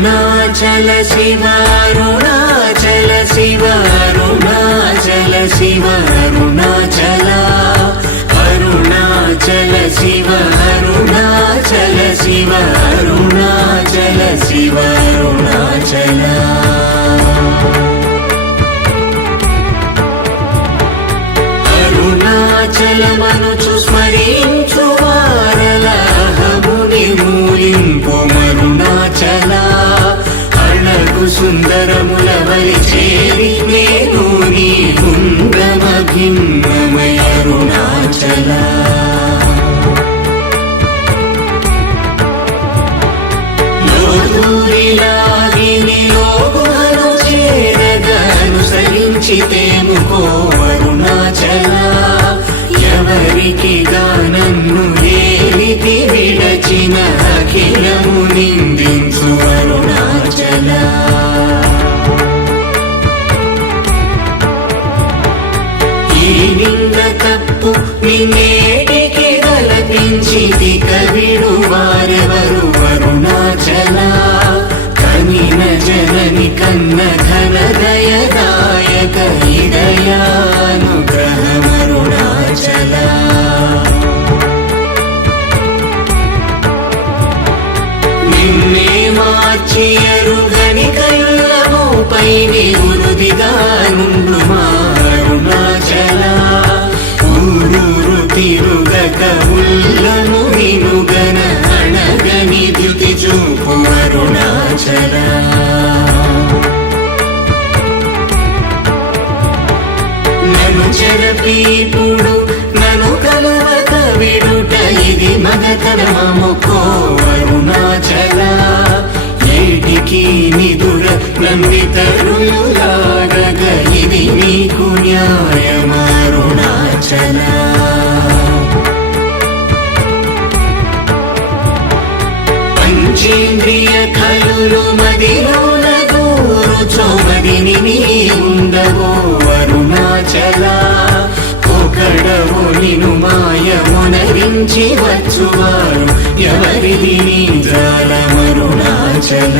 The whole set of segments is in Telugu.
అరుణాచల శివ అరుణాచల శివ అరుణాచల శివ అరుణాచల అరుణాచల శివ అరుణాచల శివ అరుణాచల శివ అరుణాచల అరుణాచలమనుచు స్మరించు వారలహముని మూలింపు మరుణాచల అణగు సుందరముల వలి చేరి నేను నీ గుండమ భిన్నమయ అరుణాచల లోదూరిలాగిని లోగుహను చేరగనుసరించితేముకో అరుణాచల ఎవరికి గానన్ను ఏలితి విడచిన అఖిలము నిందించు అరుణాచల ఈ నింద తప్పు నిన్నేటికి గలపించితి కవిడు వారెవరు అరుణాచల కనిన జనని కన్న ఘన దయదాయక హృదయానుగ్రహమరుణాచల నిన్నే మార్చి ఎరుగని కళ్ళమోపై నిరుదిగా నుండు అరుణాచల ఊరూరు తిరుగక ఉల్లము వినుగన అణగని ద్యుతి చూపు అరుణాచల నన్ను చెరపీపుడు నన్ను కలవక విడుట ఇది మగతరమముకో అరుణాచల ఏటికి నిదుర నందితరులు లాగగ ఇది నీకు న్యాయమరుణాచల పంచేంద్రియ కలులు మదిలోన గోరుచోమదిని నీ ఉండవో అరుణాచల ఒకడవు నిను మాయమునరించి వచ్చువారు ఎవరిది నీ జాలమరుణాచల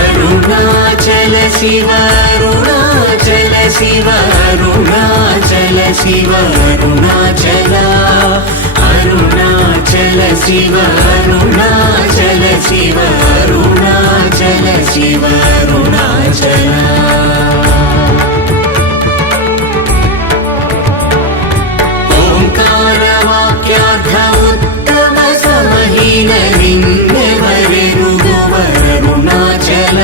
అరుణాచల శివ అరుణాచల శివ అరుణాచల శివ అరుణాచల అరుణాచల శివ అరుణాచల శివ అరుణాచల శివ అరుణాచల ఓంకార వాక్యార్థ ఉత్తమ సమహీన నిన్నెవరెరుగవరుణాచల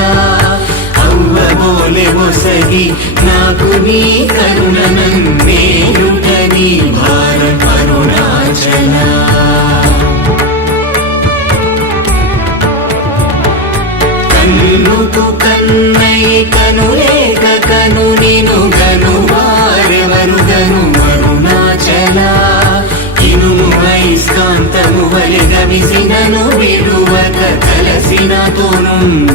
అవ్వబోలె ఒసగి నాకు నీ కరుణనన్నేయుట నీ భారం అరుణాచల కన్నుకు కన్నై కనులేక కను నిను గను వారెవరు గను అరుణాచల ఇనుము ఐస్కాంతము వలె గమిసినను విడువక కలసినతోనుండ